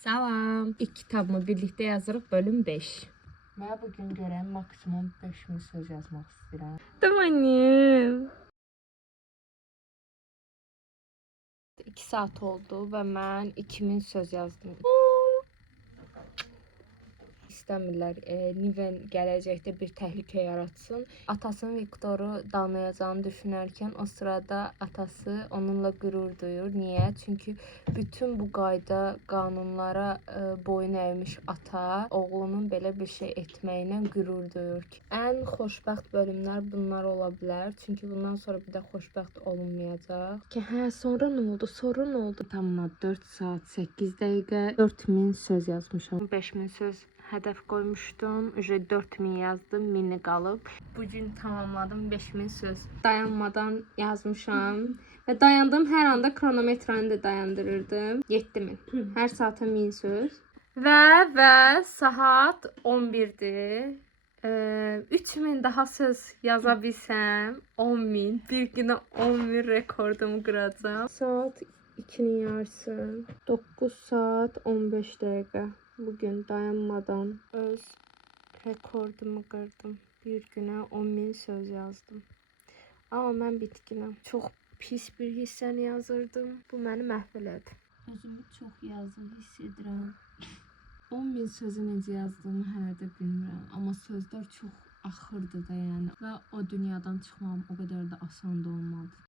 Salam. İlk kitabımı birlikte yazırıq bölüm 5. Mən bugün görən maksimum 5000 söz yazmaq istəyirəm. Tamam annem. 2 saat oldu və mən 2000 söz yazdım. İstəmirlər Niven gələcəkdə bir təhlükə yaratsın. Atasının Viktoru danlayacağını düşünərkən o sırada atası onunla qürur duyur. Niyə? Çünki bütün bu qayda qanunlara boyun əymiş ata oğlunun belə bir şey etməyinə qürur duyur ki, ən xoşbəxt bölümlər bunlar ola bilər. Çünki bundan sonra bir də xoşbəxt olunmayacaq. Ki sonra nə oldu? Sonra nə oldu? Tamına 4 saat 8 dəqiqə 4000 söz yazmışam. 5000 söz hədəf qoymuşdum. 4000 yazdım, 1000 qalıb. Bugün tamamladım 5000 söz. Dayanmadan yazmışam və dayandığım hər anda kronometrəni də dayandırırdım. 7000. Hər saata 1000 söz. Və saat 11-dir. 3000 daha söz yaza bilsəm 10000. Bir günə 10000 rekordumu qıracağam. Saat 2-nin yarısı. 9 saat 15 dəqiqə. Bugün dayanmadan öz rekordumu qırdım. Bir günə 10000 söz yazdım. Amma mən bitkinəm. Çox pis bir hissəni yazırdım. Bu məni məhv elədi. Özümü çox yazıq hiss edirəm. 10000 sözü necə yazdığımı hələ də bilmirəm. Amma sözlər çox axırdı da yəni. Və o dünyadan çıxmam o qədər də asan da olmadı.